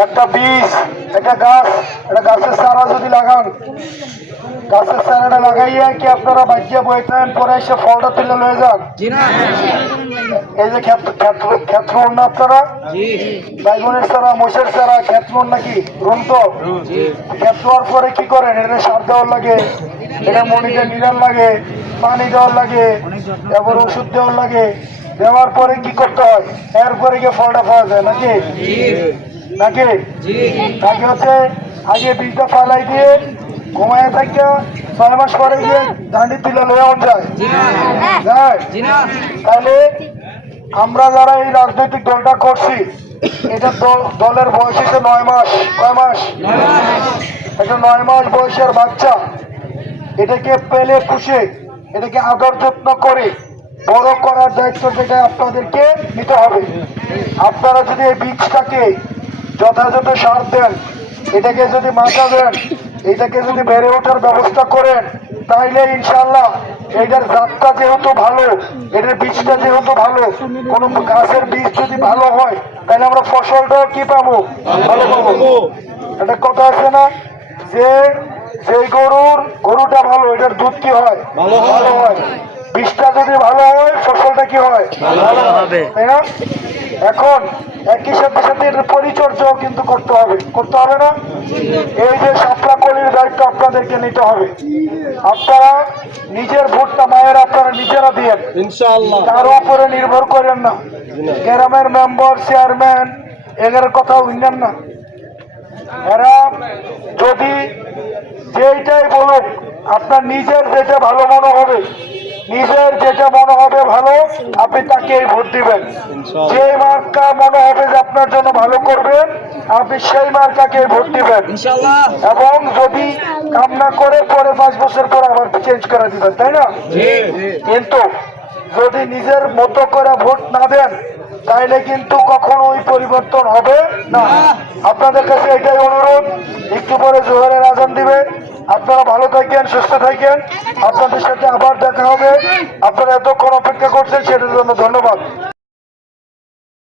একটা বীজ, একটা গাছ, একটা গাছের চারা যদি লাগান, গাছের চারাটা লাগাইয়া কি আপনারা বাজ্যে বইতেন পরে এসে ফলটা তুলে লয়ে যান? এই যে ক্ষেত্র না আপনারা বাইগনের চারা, মোষের চারা ক্ষেত্র নাকি রুন তো ক্ষেত্র হওয়ার পরে কি করেন? এটা সার দেওয়ার লাগে, এটা মনিটা নিরান লাগে, পানি দেওয়ার লাগে, তারপর ওষুধ দেওয়ার লাগে। দেওয়ার পরে কি করতে হয়? এরপরে গিয়ে ফলটা পাওয়া যায় নাকি নাকি নাকি হচ্ছে আগে বীজটা ফালাই দিয়ে ঘুমায় থাকে 6 মাস পরে গিয়ে দাঁড়ি তুলে লয়ে যায় যায়। তাহলে আমরা যারা এই রাজনৈতিক দলটা করছি, এটা দলের বয়স হচ্ছে 9 মাস। কয় মাস? একটা 9 মাস বয়সের বাচ্চা, এটাকে পেলে পুষে, এটাকে আদর যত্ন করে বড় করার দায়িত্ব যেটা আপনাদেরকে নিতে হবে। আপনারা যদি এই বীজটাকে যথাযথ সার দেন, এটাকে যদি মাচা দেন, এটাকে যদি বেড়ে ওঠার ব্যবস্থা করেন, তাইলে ইনশাল্লাহ এটার জাতটা যেহেতু ভালো, এটার বীজটা যেহেতু ভালো, কোনো গাছের বীজ যদি ভালো হয় তাহলে আমরা ফসলটাও কি পাবো? ভালো পাবো। একটা কথা আছে না যে যেই গরুটা ভালো, এটার দুধ কি হয়? ভালো হয়। বীজটা যদি ভালো হয় ফসলটা কি হয়? ভালো হবে, তাই না? এখন একই সাথে সাথে এর পরিচর্যাও কিন্তু করতে হবে না? এই যে সাপলা কলির দায়িত্ব আপনাদেরকে নিতে হবে। আপনারা নিজের ভোটটা মায়ের আপনারা নিজেরা দিয়েন, ইনশাআল্লাহ কারো উপরে নির্ভর করেন না। গ্রামের মেম্বার, চেয়ারম্যান এদের কথা শুনলেন না। এরা যদি যেইটাই বলুক, আপনার নিজের যেটা ভালো মনে হবে, নিজের যেটা মনে হবে ভালো, আপনি তাকেই ভোট দিবেন। যে মার্কা মনে হবে যে আপনার জন্য ভালো করবেন, আপনি সেই মার্কাকে ভোট দিবেন এবং যদি কাম না করে পরে 5 বছর পর আবার চেঞ্জ করে দিবেন, তাই না? কিন্তু যদি নিজের মতো করে ভোট না দেন তাইলে কিন্তু কখনোই পরিবর্তন হবে না। আপনাদের কাছে এটাই অনুরোধ। একটু পরে জোহরের আজান দিবে, আপনারা ভালো থাকেন, সুস্থ থাকেন। আপনাদের সাথে আবার দেখা হবে। আপনারা এতক্ষণ অপেক্ষা করছেন, সেটার জন্য ধন্যবাদ।